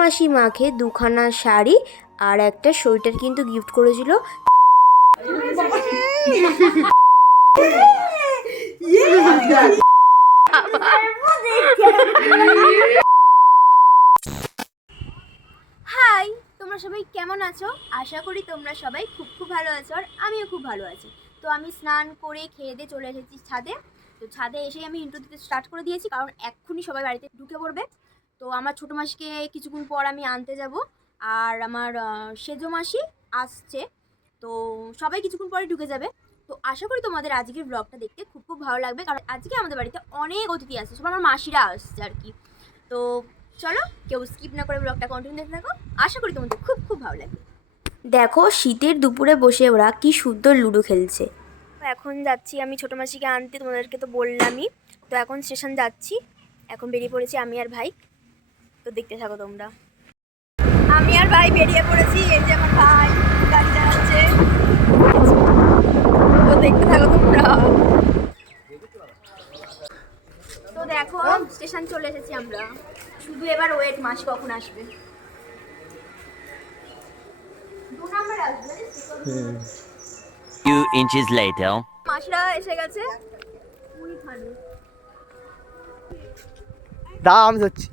মাসি মাকে দুখানা শাড়ি আর একটা সোয়েটার কিন্তু গিফট করেছিল। হাই, তোমরা সবাই কেমন আছো? আশা করি তোমরা সবাই খুব ভালো আছো আর আমিও খুব ভালো আছি। তো আমি স্নান করে খেয়ে দিয়ে চলে এসেছি ছাদে। তো ছাদে এসেই আমি ইন্ট্রো দিতে স্টার্ট করে দিয়েছি, কারণ এক্ষুনি সবাই বাড়িতে ঢুকে পড়বে। তো আমার ছোটো মাসিকে কিছুক্ষণ পর আমি আনতে যাব, আর আমার সেজো মাসি আসছে। তো সবাই কিছুক্ষণ পরে ঢুকে যাবে। তো আশা করি তোমাদের আজকের ব্লগটা দেখতে খুব ভালো লাগবে, কারণ আজকে আমাদের বাড়িতে অনেক অতিথি আসছে, সব আমার মাসিরা আসছে আর কি। তো চলো, কেউ স্কিপ না করে ব্লগটা কন্টিনিউ দেখতে থাকো। আশা করি তোমাদের খুব ভালো লাগবে। দেখো, শীতের দুপুরে বসে ওরা কি সুন্দর লুডো খেলছে। এখন যাচ্ছি আমি ছোটো মাসিকে আনতে, তোমাদেরকে তো বললামই। তো এখন স্টেশন যাচ্ছি, এখন বেরিয়ে পড়েছি আমি আর ভাই। তো দেখতে থাকো তোমরা। আমি আর ভাই বেরিয়ে পড়েছি, এই যে আমার ভাই গাড়ি চালাচ্ছে। তো দেখতে থাকো তোমরা। তো দেখো, স্টেশন চলে এসেছি আমরা, শুধু এবার ওয়েট মাস কখন আসবে। 2 নাম্বার আসবে। Few inches later. মাসরা এসে গেছে। দাম যাচ্ছে।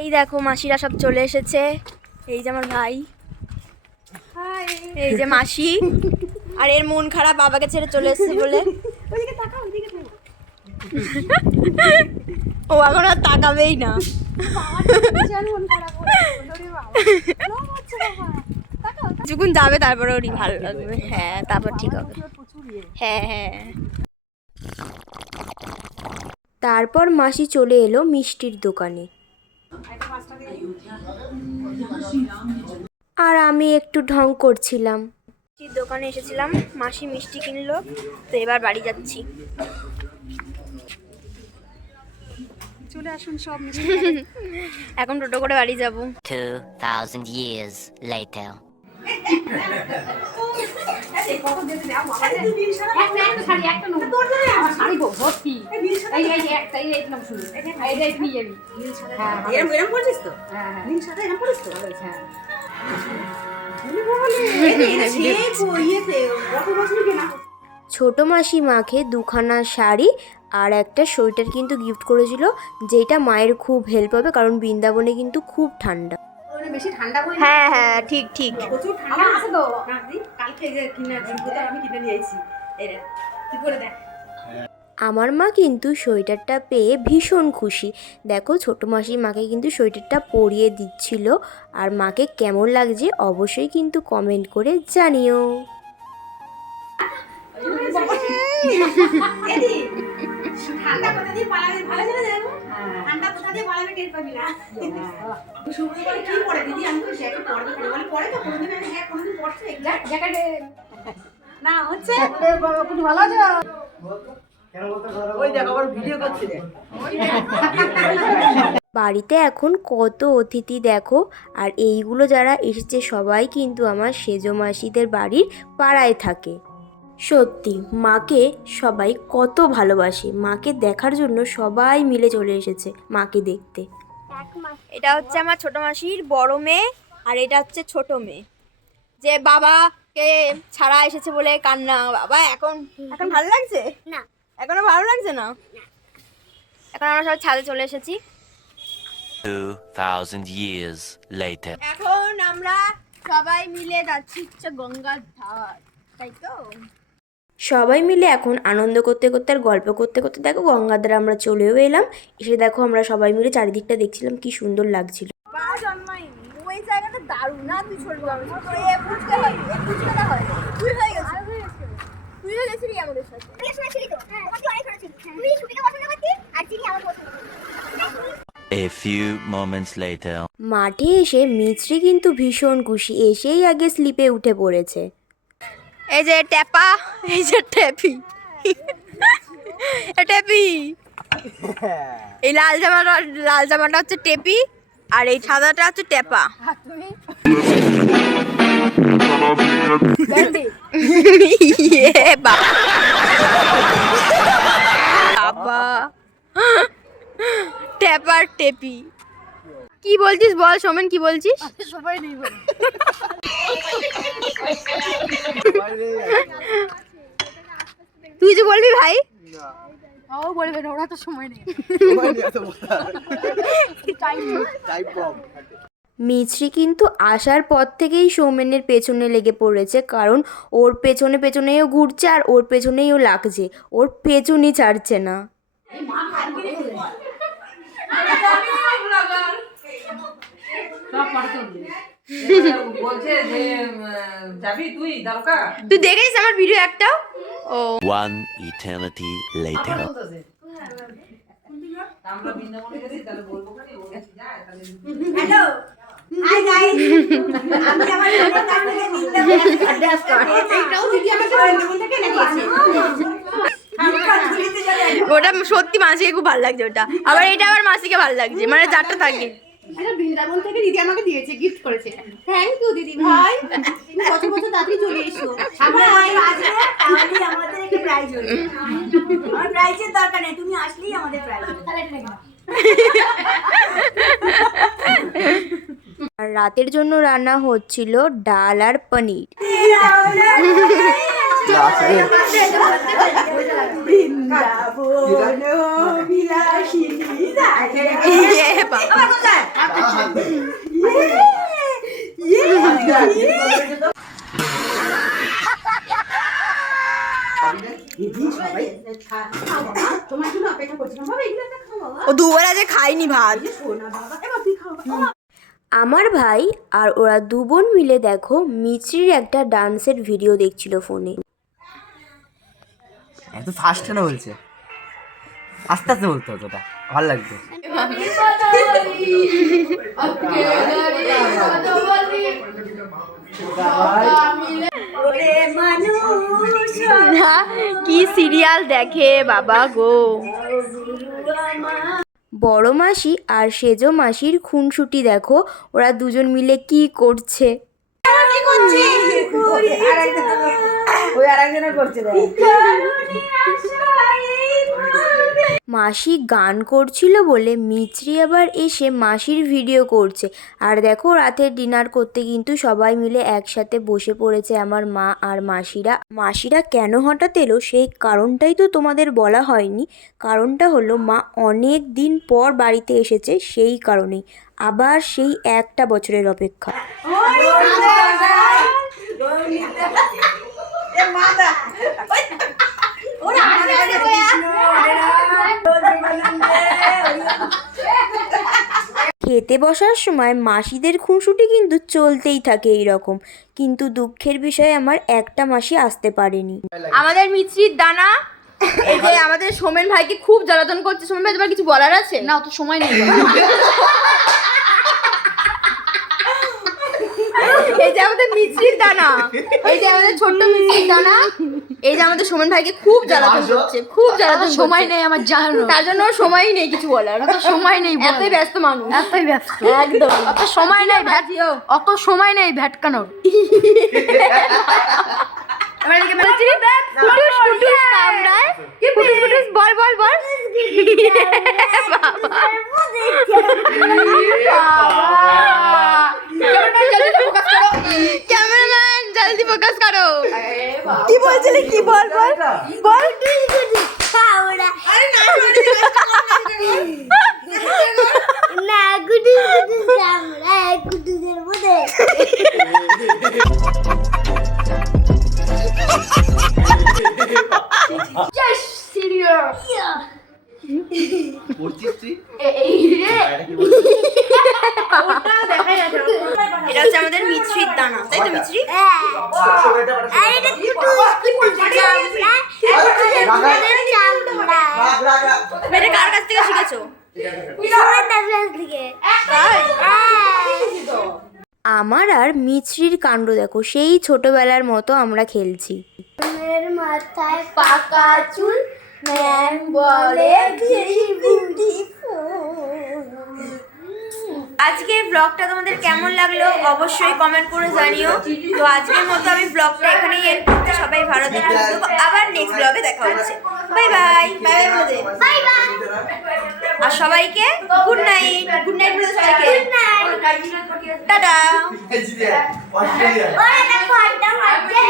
এই দেখো, মাসিরা সব চলে এসেছে। এই যে আমার ভাই, এই যে মাসি, আর এর মন খারাপ বাবাকে ছেড়ে চলে এসেছে বলে। ও এখন আর তাকাবেই না। যখন যাবে তারপরে ওরই ভালো লাগবে। হ্যাঁ, তারপর ঠিক হবে। হ্যাঁ। তারপর মাসি চলে এলো মিষ্টির দোকানে, আর আমি একটু ঢং করছিলাম। মিষ্টির দোকানে এসেছিলাম, মাসি মিষ্টি কিনলো। তো এবার বাড়ি যাচ্ছি। চলে আসুন সব এখন টোটো করে বাড়ি যাব। 2000 years later. ছোট মাসি মাকে দুখানা শাড়ি আর একটা সোয়েটার কিন্তু গিফট করেছিল, যেটা মায়ের খুব হেল্প হবে, কারণ বৃন্দাবনে কিন্তু খুব ঠান্ডা। বেশি ঠান্ডা হয়। হ্যাঁ, ঠিক। প্রচুর ঠান্ডা আছে তো। কালকে কিনে আমি কিনে নিয়ে এসেছি। এর কি করে দেখ। আমার মা কিন্তু সোয়েটারটা পেয়ে ভীষণ খুশি। দেখো, ছোটো মাসি মাকে কিন্তু সোয়েটারটা পরিয়ে দিচ্ছিল, আর মাকে কেমন লাগছে অবশ্যই কিন্তু কমেন্ট করে জানিও। ঠান্ডা কোথা দিয়ে পালাবে ভালো জানা যাবে। ঠান্ডা কোথা দিয়ে পালাবে টের পাবি না। শুরু করে কি পড়ে দিদি, আমি তো জ্যাকেট পরবে কেন বলে, পরে তো কোনদিন আমি কোনদিন পরছে জ্যাকেটে না হচ্ছে তুমি ভালো আছো কেন বলতে ধরো ওই দেখো আবার ভিডিও করছে। বাড়িতে এখন কত অতিথি দেখো, আর এইগুলো যারা এসেছে সবাই কিন্তু আমার সেজো মাসিদের বাড়ির পাড়ায় থাকে। সত্যি মাকে সবাই কত ভালোবাসে, মাকে দেখার জন্য সবাই মিলে চলে এসেছে মাকে দেখতে। এটা হচ্ছে আমার ছোট মাসির বড় মেয়ে, আর এটা হচ্ছে ছোট মেয়ে, যে বাবাকে ছাড়া এসেছে বলে কান্না। বাবা এখন ভালো লাগছে না? এখনো ভালো লাগছে না? এখন আমরা সবাই ছাদে চলে এসেছি। 2000 years later. এখন আমরা সবাই মিলে যাচ্ছি হচ্ছে গঙ্গার ধার, তাই তো? সবাই মিলে এখন আনন্দ করতে আর গল্প করতে দেখো গঙ্গার ধারে আমরা চলেও এলাম। এসে দেখো আমরা সবাই মিলে চারিদিকটা দেখছিলাম, কি সুন্দর লাগছিল। ওই জায়গাটা দারুণ না? তুই ছোট তুই হয়ে গেছিলি আমাদের সাথে। A few moments later. মাঠে এসে মিছরি কিন্তু ভীষণ খুশি, এসেই আগে স্লিপে উঠে পড়েছে। এই যে ট্যাপা, এই যে ট্যাপি, ট্যাপি। এই লাল জামাটা হচ্ছে টেপি, আর এই সাদাটা হচ্ছে ট্যাপা। বাবা, ট্যাপার টেপি। কি বলছিস বল সোমেন, কি বলছিস? সবাই নেই বলে তুই যে বলবি ভাই। ও বলবে না, ওরা তো সময় নেই। মিছরি কিন্তু আসার পর থেকেই সৌমেনের পেছনে লেগে পড়েছে, কারণ ওর পেছনে পেছনেও ঘুরছে আর ওর পেছনেই ও লাগছে, ওর পেছনই ছাড়ছে না। বলছে যে যাবি তুই দ্বারকা? তুই দেখেছিস আমার ভিডিও একটাও? ও One eternity later. আমরা বৃন্দাবনে গেছি, তাহলে বলবো খালি ও গেছি যায় তাহলে। হ্যালো হাই গাইস, আমি আমার বোনের কাছ থেকে নিলাম এইটাও দিদি আমাকে বৃন্দাবন থেকে এনেছে। আমি কাজগুলিতে যাই। ওটা সত্যি মাসিকে খুব ভালো লাগছে ওটা, আবার এটা আবার মাসিকে ভালো লাগছে, মানে চারটা থাকে। এটা বৃন্দাবন থেকে দিদি আমাকে দিয়েছে, গিফট করেছে। থ্যাংক ইউ দিদি ভাই, তুমি কত বছর তাড়াতাড়ি চলে এসো। সামনে আসলে তাহলেই আমাদের একটা প্রাইজ হবে। আমার প্রাইজের দরকার নেই, তুমি আসলেই আমাদের প্রাইজ হবে। তাহলে এটা দেখো। আর রাতের জন্য রান্না হচ্ছিল ডাল আর পনির। তোমার জন্য অপেক্ষা করছিলাম বাবা, এগুলো একটা খাও বাবা। ও দুবেলা যে খাইনি ভাত। শোনা বাবা, এবার তুই খাও বাবা। আমার ভাই আর ওরা দু বোন মিলে দেখো মিছরির একটা ডান্সের ভিডিও দেখছিল ফোনে। এত ফাস্ট কেন বলছে? আস্তে আস্তে বলতে হতো, ওটা ভালো লাগতো। কি সিরিয়াল দেখে বাবা গো। বড় মাসি আর সেজো মাসির খুনসুটি দেখো, ওরা দুজন মিলে কি করছে। ওই আরেকজনের করছে দেখ। মাসি গান করছিল বলে মিছরি আবার এসে মাসির ভিডিও করছে। আর দেখো রাতের ডিনার করতে কিন্তু সবাই মিলে একসাথে বসে পড়েছে আমার মা আর মাসিরা। মাসিরা কেন হঠাৎ এলো সেই কারণটাই তো তোমাদের বলা হয়নি। কারণটা হলো মা অনেক দিন পর বাড়িতে এসেছে, সেই কারণেই। আবার সেই একটা বছরের অপেক্ষা। খেতে বসার সময় মাসিদের খুনসুটি কিন্তু চলতেই থাকে এইরকম, কিন্তু দুঃখের বিষয় আমার একটা মাসি আসতে পারেনি। আমাদের মিছরির দানা এই যে আমাদের সোমেন ভাইকে খুব জ্বালাতন করছে। সোমেন ভাই তোমার কিছু বলার আছে? না, অত সময় নেই। এই যে আমাদের মিছরির দানা, এই যে আমাদের ছোট্ট মিছরির দানা, এই যে আমাদের সোমেন ভাইকে খুব জ্বালাতন করছে, খুব জ্বালাতন সময় করছে। নেই আমার, জানো। তার জন্য ওর সময়ই নেই কিছু বলার। অত সময় নেই, এতই ব্যস্ত মানুষ, এতই ব্যস্ত। একদম। অত সময় নেই অত সময় নেই ভ্যাটকানোর। এবার এদিকে বলছি কুটুস কুটুস কামড়ায়, কুটুস কুটুস বল বল বল। ক্যামেরাম্যান জলদি ফোকাস করো। কি বলছিলি, কি বল বল বল। না গুডু গুডু কামড়ায় গুডুদের মধ্যে Yes, serious. এটা হচ্ছে আমাদের মিছরির দানা, তাই তো মিছরি? আর এটা কুটুস কুটুস কামড়ায় গুডুদের কামড়ায়। এটা কার কাছ থেকে শিখেছো? সবার দাদার দিকে আমার আর মিছরির কাণ্ড দেখো, সেই ছোটবেলার মতো আমরা খেলছি। মেয়ের মাথায় পাকা চুল, ম্যাম বলে ভেরি বিউটিফুল। আজকের ব্লগটা তোমাদের কেমন লাগলো অবশ্যই কমেন্ট করে জানিও। তো আজকের মতো আমি ব্লগটা এখানেই এন্ড করছি। সবাই ভালো থাকো, আবার নেক্সট ব্লগে দেখা হচ্ছে। Bye bye. বাই বাই বলে দে। Bye bye. আর সবাইকে গুড নাইট বলে সবাইকে টাটা ওরা দেখো আড্ডা মারছে